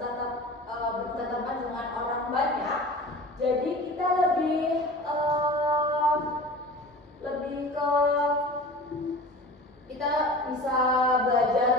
bertatapan dengan orang banyak, jadi kita lebih ke kita bisa belajar,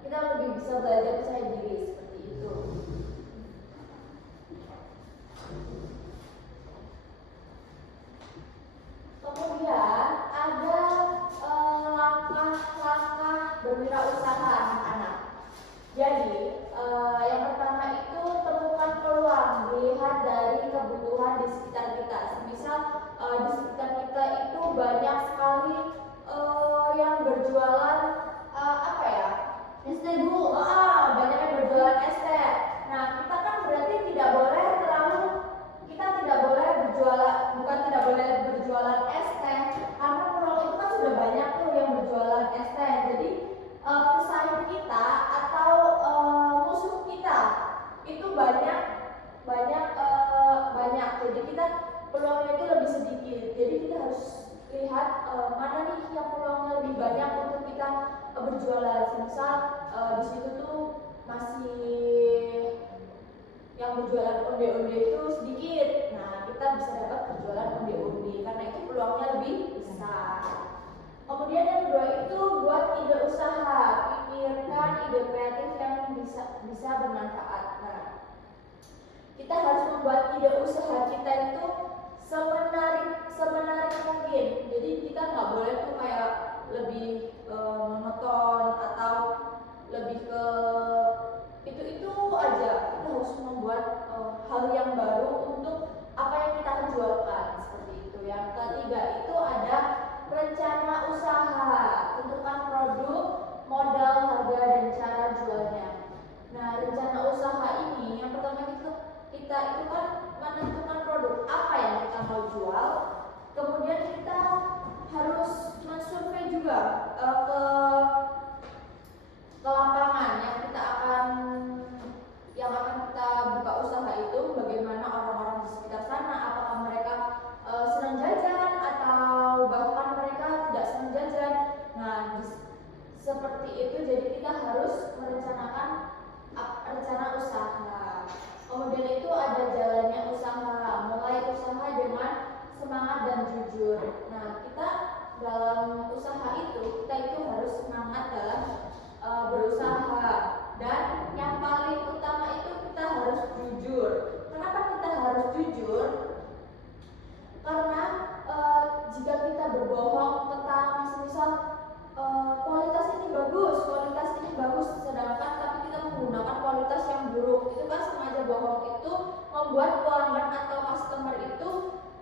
kita lebih bisa belajar percaya diri seperti itu. Kemudian ada langkah-langkah berwirausaha anak-anak. Jadi yang pertama itu temukan peluang, dilihat dari kebutuhan di sekitar kita. Misal di sekitar kita itu banyak sekali yang berjualan apa ya? Es teh Bu. Banyak yang berjualan es teh. Nah, kita kan berarti tidak boleh berjualan es teh, karena peluang itu kan sudah banyak tuh yang berjualan es teh. Jadi pesaing kita atau musuh kita itu banyak. Jadi kita peluangnya itu lebih sedikit. Jadi kita harus lihat mana nih yang peluangnya lebih banyak untuk kita berjualan. Misal di situ tuh masih yang berjualan onde-onde itu sedikit. Nah, kita bisa dapat berjualan onde-onde karena itu peluangnya lebih besar. Kemudian yang kedua itu buat ide usaha, pikirkan ide kreatif yang bisa bermanfaat. Nah, kita harus membuat ide usaha kita itu semenarik mungkin. Jadi kita nggak boleh tuh kayak lebih monoton atau lebih ke itu aja. Kita harus membuat hal yang baru untuk apa yang kita jualkan, seperti itu. Yang ketiga itu ada rencana usaha, tentukan produk, modal, harga, dan cara jualnya. Nah, rencana usaha ini yang pertama kita itu kan menentukan produk apa yang kita mau jual. Kemudian kita harus mensurvei juga ke lapangan yang akan kita buka usaha itu, bagaimana orang-orang di sekitar sana, apakah mereka senang jajan atau bahkan mereka tidak senang jajan. Nah, seperti itu. Jadi kita harus merencanakan rencana usaha. Kemudian itu ada jalannya usaha, mulai usaha dengan semangat dan jujur. Nah, kita dalam usaha itu harus semangat dalam berusaha, dan yang paling utama itu kita harus jujur. Kenapa kita harus jujur? Karena jika kita berbohong tentang misal kualitas ini bagus, sedangkan tapi kita menggunakan kualitas yang buruk, itu kan sengaja bohong, itu membuat pelanggan atau customer itu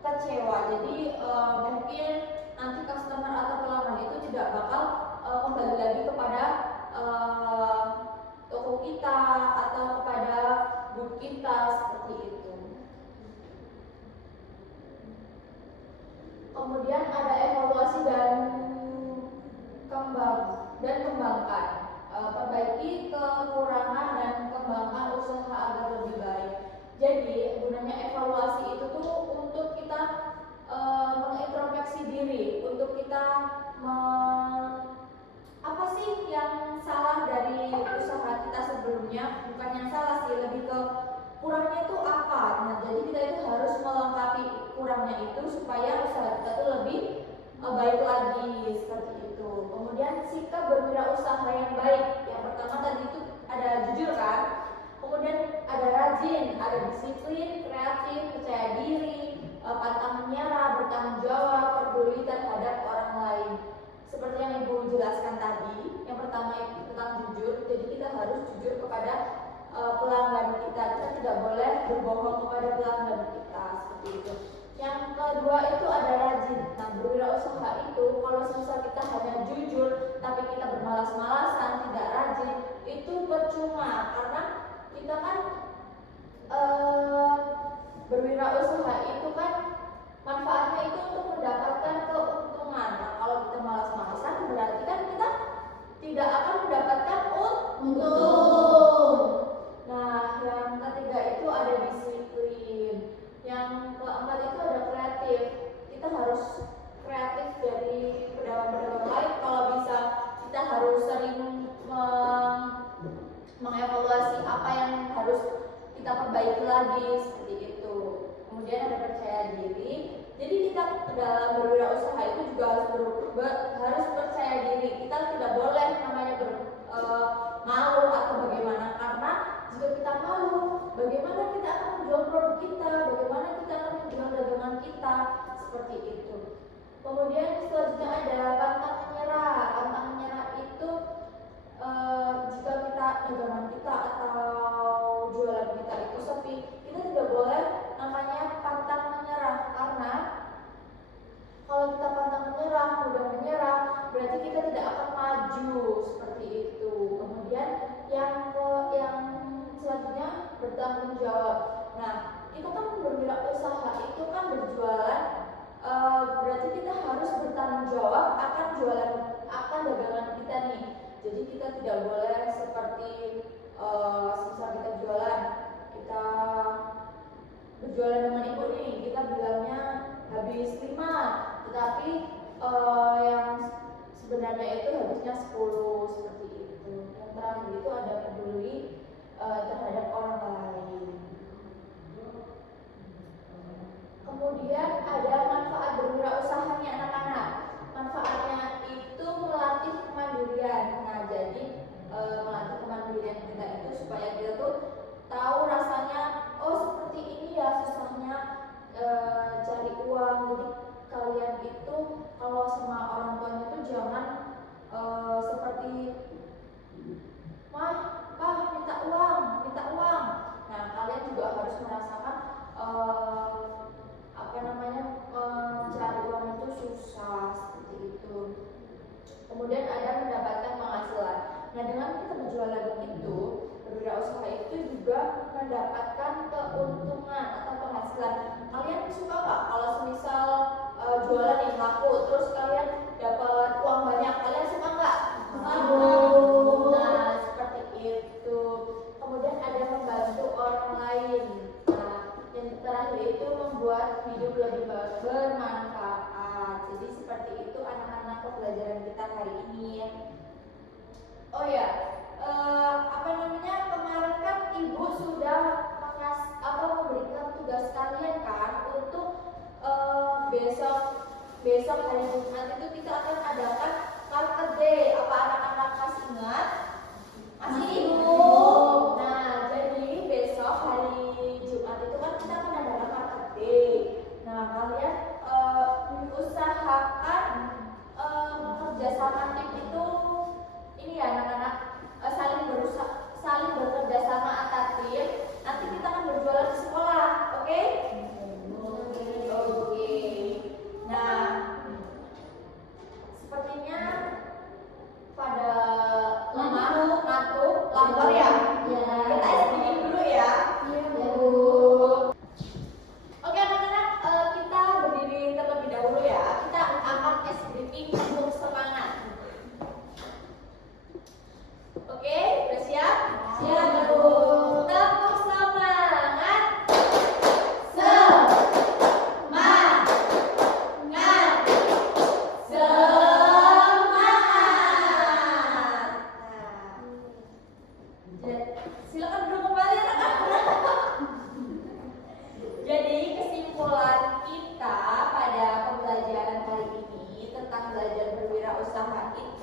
kecewa. Jadi mungkin nanti customer atau pelanggan itu tidak bakal kembali lagi kepada toko kita atau kepada booth kita, seperti itu. Kemudian ada evaluasi dan kembangkan. Perbaiki kekurangan dan kembangkan usaha agar lebih baik. Jadi gunanya evaluasi itu tuh untuk kita mengintrospeksi diri, untuk kita apa sih yang salah dari usaha kita sebelumnya. Bukan yang salah sih, lebih ke kurangnya itu apa. Nah, jadi kita itu harus melengkapi kurangnya itu supaya usaha kita tuh lebih baik lagi, seperti itu. Kemudian sikap berwirausaha yang baik. Yang pertama tadi itu ada jujur kan. Kemudian ada rajin, ada disiplin, kreatif, percaya diri, pantang menyerah, bertanggung jawab, peduli terhadap orang lain. Seperti yang Ibu jelaskan tadi, yang pertama itu tentang jujur. Jadi kita harus jujur kepada pelanggan kita. Kita tidak boleh berbohong kepada pelanggan kita, seperti itu. Yang kedua itu ada rajin. Nah, berwirausaha itu kalau misal kita hanya jujur tapi kita bermalas-malasan, tidak rajin, itu percuma. Karena kita kan berwirausaha itu kan manfaatnya itu untuk mendapatkan keuntungan. Nah, kalau kita malas-malasan berarti kan kita tidak akan mendapatkan untung. Nah, yang ketiga itu ada disiplin. Yang keempat itu ada kreatif. Kita harus kreatif dari pedagang-pedagang lain. Kalau bisa kita harus sering mengevaluasi apa yang harus lagi seperti itu. Kemudian ada percaya diri. Jadi kita dalam berwirausaha itu juga harus percaya diri. Kita tidak boleh namanya malu atau bagaimana, karena jika kita malu, bagaimana kita akan menjual produk kita, bagaimana kita akan menjual dagangan kita, seperti itu. Kemudian selanjutnya ada pantang menyerah. Pantang menyerah itu jika kita dagangan kita atau jualan kita itu sepi, kita tidak boleh namanya pantang menyerah, karena kalau kita pantang menyerah, mudah menyerah, berarti kita tidak akan maju seperti itu. Kemudian yang selanjutnya bertanggung jawab. Nah, kita kan berwirausaha itu kan berjualan, berarti kita harus bertanggung jawab akan dagangan kita nih. Jadi kita tidak boleh seperti semisal kita kita berjualan dengan ibu nih, kita bilangnya habis 5, tetapi yang sebenarnya itu habisnya 10, seperti itu. Yang terakhir itu ada peduli terhadap orang lain. Kemudian ada manfaat berwirausaha nih anak-anak. Manfaatnya itu melatih kemandirian. Nah, jadi melatih kemandirian kita itu supaya kita tuh tahu rasanya, oh seperti ini ya susahnya cari uang. Jadi kalian itu kalau sama orang tuanya tuh jangan seperti Pak minta uang. Nah, kalian juga harus merasakan mencari uang itu susah, seperti itu. Kemudian ada mendapatkan penghasilan. Nah, dengan kita berjualan itu, berwirausaha itu juga mendapatkan keuntungan atau penghasilan. Kalian suka nggak kalau semisal jualan yang laku, terus kalian dapat uang banyak, kalian suka nggak? Nah, seperti itu. Kemudian ada membantu orang lain. Nah, yang terakhir itu membuat hidup lebih bermanfaat. Jadi seperti itu anak-anak pembelajaran kita hari ini. Oh ya, kemarin kan ibu sudah memberikan tugas kalian kan untuk besok hari Jumat itu kita akan adakan market day. Apa anak-anak masih ingat? Masih ibu? Nah, jadi besok hari Jumat itu kan kita akan adakan market day. Nah, kalian usahakan kerjasama tim itu ini ya anak-anak, saling bekerja sama antar tim. Nanti kita akan berjualan di sekolah, oke? Oke. Nah, sepertinya pada lapar ya? Kita istirahat dulu ya. Oke anak-anak, kita berdiri terlebih dahulu ya. Kita akan briefing untuk semangat. Oke, udah siap? Siap. Tepuk semangat. Semangat. Silakan duduk kembali anak-anak. Jadi kesimpulan kita pada pembelajaran kali ini tentang belajar berwirausaha itu